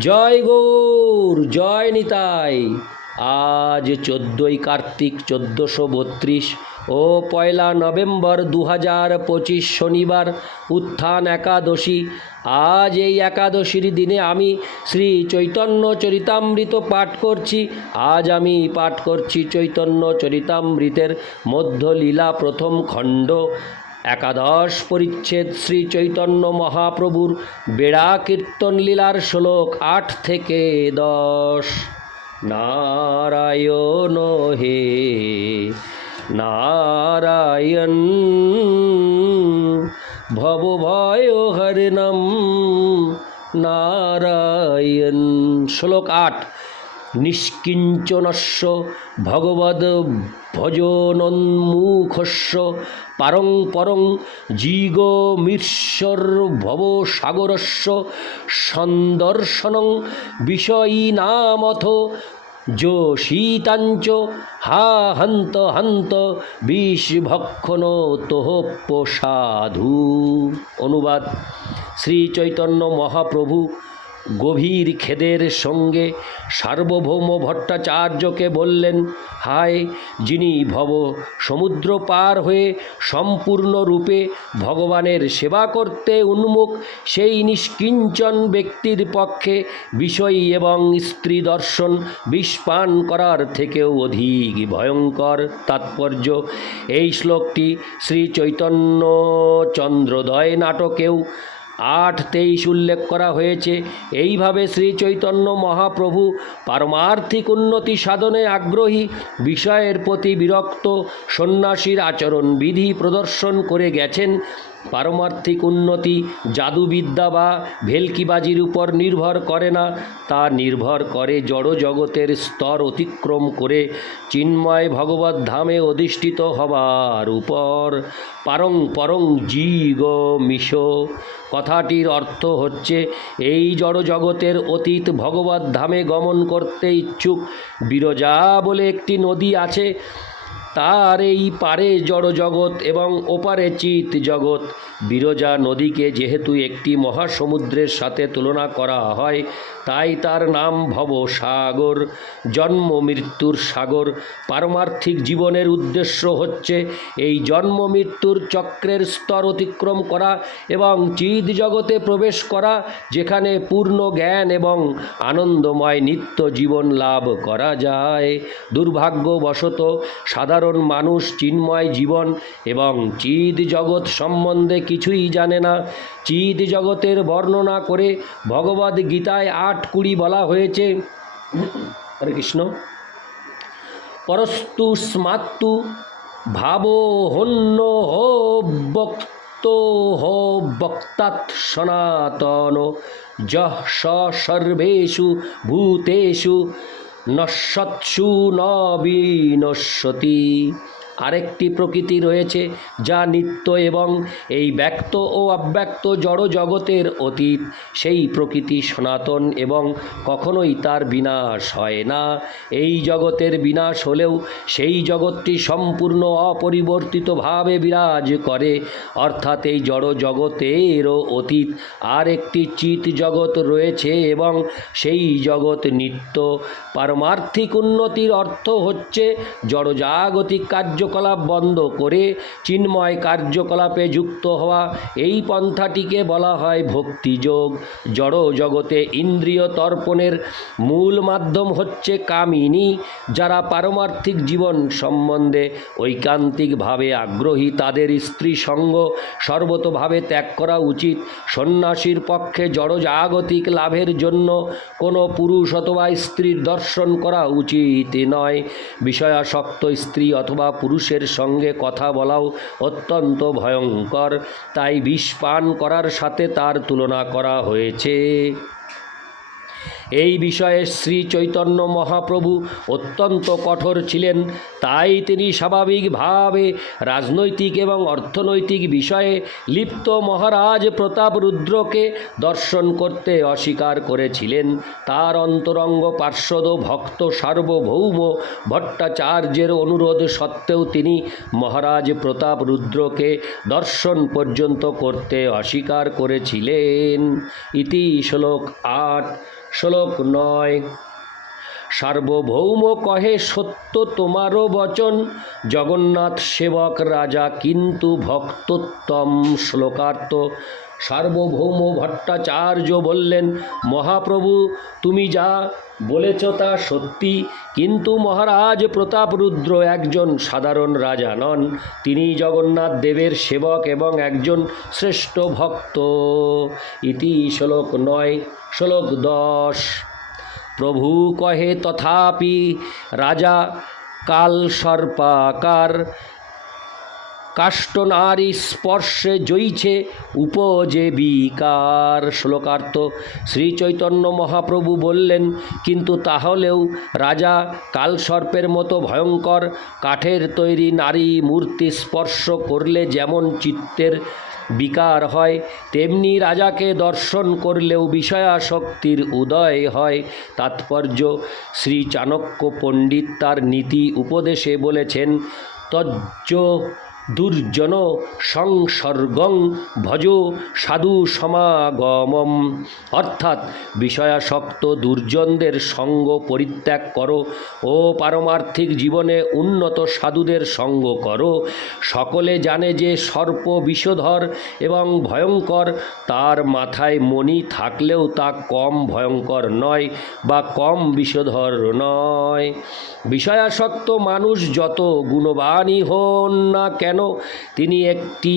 জয় গৌর, জয় নিতাই। আজ চোদ্দোই কার্তিক, চোদ্দোশো বত্রিশ ও পয়লা নভেম্বর দু হাজার পঁচিশ শনিবার, উত্থান একাদশী। আজ এই একাদশীর দিনে আমি শ্রী চৈতন্য চরিতামৃত পাঠ করছি। আজ আমি পাঠ করছি চৈতন্য চরিতামৃতের মধ্যলীলা প্রথম খণ্ড। একাদশ পরিচ্ছেদ শ্রী চৈতন্য মহাপ্রভুর বেড়া কীর্তন লীলার শ্লোক আট থেকে দশ। নারায়ণ হে, নারায়ণ, ভব ভয় হরিণম, নারায়ণ। শ্লোক আট নিষ্কিঞ্চনস্য ভগবদ ভজনোন্মুখস্য পারং পরং জিগমীশ্বর ভব সাগরস্য সন্দর্শনং বিষয়ীনামথ যোষীতাঞ্চ হা হন্ত হন্ত বিষ ভক্ষণ তোহপ্য সাধু অনুবাদ শ্রী চৈতন্য মহাপ্রভু গভীর খেদের সঙ্গে সার্বভৌম ভট্টাচার্যকে বললেন, হায়, যিনি ভব সমুদ্র পার হয়ে সম্পূর্ণরূপে ভগবানের সেবা করতে উন্মুখ, সেই নিষ্কিঞ্চন ব্যক্তির পক্ষে বিষয় এবং স্ত্রী দর্শন বিষপান করার থেকেও অধিক ভয়ঙ্কর তাৎপর্য। এই শ্লোকটি শ্রী চৈতন্য চন্দ্রোদয় নাটকেও আট তেইশ উল্লেখ করা হয়েছে। এইভাবে শ্রী চৈতন্য মহাপ্রভু পারমার্থিক উন্নতি সাধনে আগ্রহী বিষয়ের প্রতি বিরক্ত সন্ন্যাসীর আচরণ বিধি প্রদর্শন করে গেছেন। পারমার্থিক উন্নতি জাদুবিদ্যা বা ভেলকিবাজির উপর নির্ভর করে না, তা নির্ভর করে জড় জগতের স্তর অতিক্রম করে চিন্ময় ভগবত ধামে অধিষ্ঠিত হবার উপর। পারং পরং জি গো মিশো। কথাটির অর্থ হচ্ছে, এই জড় জগতের অতীত ভগবত ধামে গমন করতে ইচ্ছুক। বিরজা বলে একটি নদী আছে তার এই পারে জড় জগৎ এবং ওপারে চিত জগৎ। বিরজা নদীকে যেহেতু একটি মহাসমুদ্রের সাথে তুলনা করা হয়, তাই তার নাম ভব সাগর। জন্ম মৃত্যুর সাগর। পারমার্থিক জীবনের উদ্দেশ্য হচ্ছে এই জন্ম মৃত্যুর চক্রের স্তর অতিক্রম করা এবং চিদ জগতে প্রবেশ করা, যেখানে পূর্ণ জ্ঞান এবং আনন্দময় নিত্য জীবন লাভ করা যায়। দুর্ভাগ্যবশত সাধারণ মানুষ, চিন্ময় জীবন এবং চিদ জগৎ সম্বন্ধে কিছুই জানে না। চিদ জগতের বর্ণনা করে ভগবদ গীতায় আট কুড়ি বলা হয়েছে। হরে কৃষ্ণ। পরস্তু স্মাত্তু ভাবো হন্য হো বক্ত হো সনাতন যহ সর্বেষু ভূতেষু নশ্বৎসু নবী বিনশ্বতি আরেকটি প্রকৃতি রয়েছে যা নিত্য এবং এই ব্যক্ত ও অব্যক্ত জড় জগতের অতীত। সেই প্রকৃতি সনাতন এবং কখনোই তার বিনাশ হয় না। এই জগতের বিনাশ হলেও সেই জগৎটি সম্পূর্ণ অপরিবর্তিতভাবে বিরাজ করে। অর্থাৎ এই জড় জগতেরও অতীত। আর একটি চিত জগৎ রয়েছে এবং সেই জগৎ নিত্য। পারমার্থিক উন্নতির অর্থ হচ্ছে জড়জাগতিক কার্যকলাপ বন্ধ করে চিন্ময় কার্যকলাপে যুক্ত হওয়া এই পন্থাটিকে বলা হয় ভক্তিযোগ। জড় জগতে ইন্দ্রিয় তর্পণের মূল মাধ্যম হচ্ছে কামিনী, যারা পারমার্থিক জীবন সম্বন্ধে ঐকান্তিকভাবে আগ্রহী। তাদের স্ত্রী সঙ্গ সর্বতভাবে ত্যাগ করা উচিত। সন্ন্যাসীর পক্ষে জড়জাগতিক লাভের জন্য কোনো পুরুষ অথবা স্ত্রীর দর্শন করা উচিত নয়। বিষয়াসক্ত স্ত্রী অথবা পুরুষের সঙ্গে কথা বলাও অত্যন্ত ভয়ঙ্কর। তাই বিষ পান করার সাথে তার তুলনা করা হয়েছে। এই বিষয়ে শ্রী চৈতন্য মহাপ্রভু অত্যন্ত কঠোর ছিলেন। তাই তিনি স্বাভাবিকভাবে রাজনৈতিক এবং অর্থনৈতিক বিষয়ে লিপ্ত মহারাজ প্রতাপ রুদ্রকে দর্শন করতে অস্বীকার করেছিলেন। তার অন্তরঙ্গ পার্শ্বদ ভক্ত সার্বভৌম ভট্টাচার্যের অনুরোধ সত্ত্বেও তিনি মহারাজ প্রতাপ রুদ্রকে দর্শন পর্যন্ত করতে অস্বীকার করেছিলেন। ইতি শ্লোক আট। শ্লোক নয় সার্বভৌম কহে সত্য তোমারও বচন। জগন্নাথ সেবক রাজা কিন্তু ভক্তোত্তম শ্লোকার্থ। সার্বভৌম ভট্টাচার্য বললেন, মহাপ্রভু, তুমি যা বলেছ তা সত্যি। কিন্তু মহারাজ প্রতাপরুদ্র একজন সাধারণ রাজা নন। তিনি জগন্নাথ দেবের সেবক এবং একজন শ্রেষ্ঠ ভক্ত। ইতি শ্লোক নয়, শ্লোক দশ। প্রভু কহে, তথাপি রাজা কাল সর্পাকার কাষ্টনারী স্পর্শে জইছে উপজীবিকার। শ্লোকার্থ শ্রী চৈতন্য মহাপ্রভু বললেন, কিন্তু তাহলেও রাজা কালসর্পের মতো ভয়ঙ্কর কাঠের তৈরি নারী মূর্তি স্পর্শ করলে যেমন চিত্তের বিকার হয়, তেমনি রাজাকে দর্শন করলেও বিষয়াশক্তির উদয় হয়। তাৎপর্য শ্রী চাণক্য পণ্ডিত তার নীতি উপদেশে বলেছেন, তজ্জ দুর্জন সংসর্গং ভজ সাধু সমাগমম। অর্থাৎ বিষয়াসক্ত দুর্জনদের সঙ্গ পরিত্যাগ করো ও পারমার্থিক জীবনে উন্নত সাধুদের সঙ্গ করো। সকলে জানে যে সর্প বিষধর এবং ভয়ঙ্কর, তার মাথায় মণি থাকলেও তা কম ভয়ঙ্কর নয় বা কম বিষধর নয়। বিষয়াসক্ত মানুষ যত গুণবানই হন না কেন তিনি একটি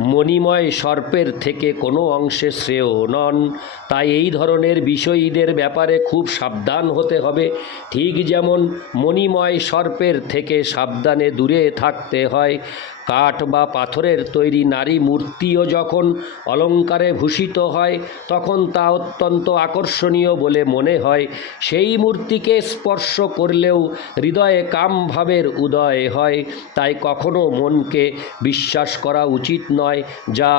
মণিময় সর্পের থেকে কোনো অংশে শ্রেয় নন। তাই এই ধরনের বিষয়ীদের ব্যাপারে খুব সাবধান হতে হবে। ঠিক যেমন মণিময় সর্পের থেকে সাবধানে দূরে থাকতে হয়। কাঠ বা পাথরের তৈরি নারী মূর্তিও যখন অলঙ্কারে ভূষিত হয়, তখন তা অত্যন্ত আকর্ষণীয় বলে মনে হয়। সেই মূর্তিকে স্পর্শ করলেও হৃদয়ে কামভাবের উদয় হয়। তাই কখনো মনকে বিশ্বাস করা উচিত নয়। যা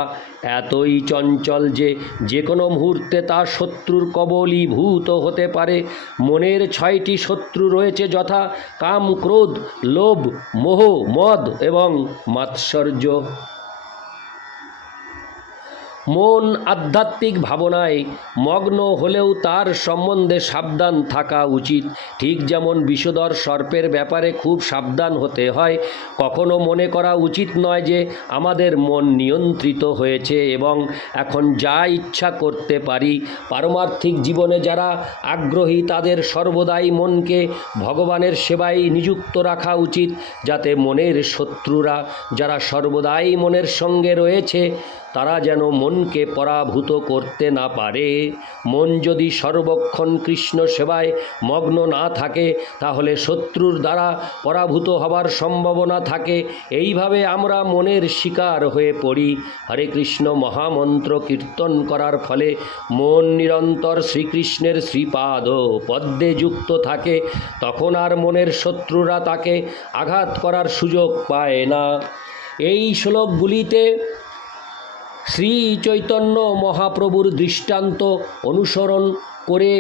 এতই চঞ্চল যে যে কোনো মুহূর্তে তা শত্রুর কবলীভূত হতে পারে। মনের ছয়টি শত্রু রয়েছে যথা কাম, ক্রোধ, লোভ, মোহ, মদ এবং মাৎসর্য। মন আধ্যাত্মিক ভাবনায় মগ্ন হলেও তার সম্বন্ধে সাবধান থাকা উচিত। ঠিক যেমন বিষধর সর্পের ব্যাপারে খুব সাবধান হতে হয়, কখনো মনে করা উচিত নয় যে আমাদের মন নিয়ন্ত্রিত হয়েছে এবং এখন যা ইচ্ছা করতে পারি। পারমার্থিক জীবনে যারা আগ্রহী, তাদের সর্বদাই মনকে ভগবানের সেবায় নিযুক্ত রাখা উচিত, যাতে মনের শত্রুরা, যারা সর্বদাই মনের সঙ্গে রয়েছে, তারা যেন মনকে পরাভূত করতে না পারে। মন যদি সর্বক্ষণ কৃষ্ণ সেবায় মগ্ন না থাকে, তাহলে শত্রুর দ্বারা পরাভূত হবার সম্ভাবনা থাকে। এইভাবে আমরা মনের শিকার হয়ে পড়ি। হরে কৃষ্ণ মহামন্ত্র কীর্তন করার ফলে মন নিরন্তর শ্রীকৃষ্ণের শ্রীপাদ পদ্মে যুক্ত থাকে। তখন আর মনের শত্রুরা তাকে আঘাত করার সুযোগ পায় না। এই শ্লোকগুলিতে শ্রী চৈতন্য মহাপ্রভুর দৃষ্টান্ত অনুসরণ করে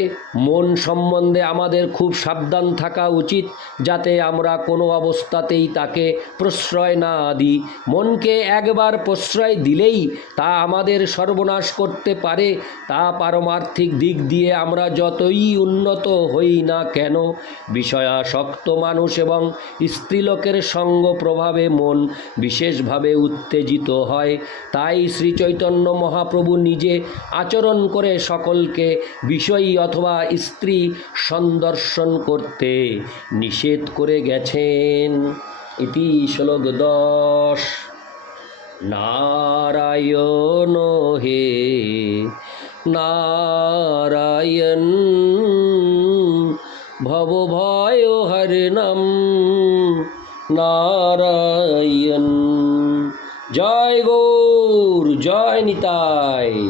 মন সম্বন্ধে আমাদের খুব সাবধান থাকা উচিত, যাতে আমরা কোনো অবস্থাতেই তাকে প্রশ্রয় না দিই। মনকে একবার প্রশ্রয় দিলেই তা আমাদের সর্বনাশ করতে পারে। তা পারমার্থিক দিক দিয়ে আমরা যতই উন্নত হই না কেন, বিষয়াসক্ত মানুষ এবং স্ত্রীলোকের সঙ্গ প্রভাবে মন বিশেষভাবে উত্তেজিত হয়। তাই শ্রীচৈতন্য মহাপ্রভু নিজে আচরণ করে সকলকে বিষয়ী অথবা স্ত্রী সন্দর্শন করতে নিষেধ করে গেছেন। ইতি শ্লোক দশ। নারায়ণ হে, নারায়ণ, ভব ভয় হরে নাম, নারায়ণ। জয় গৌর, জয় নিতাই।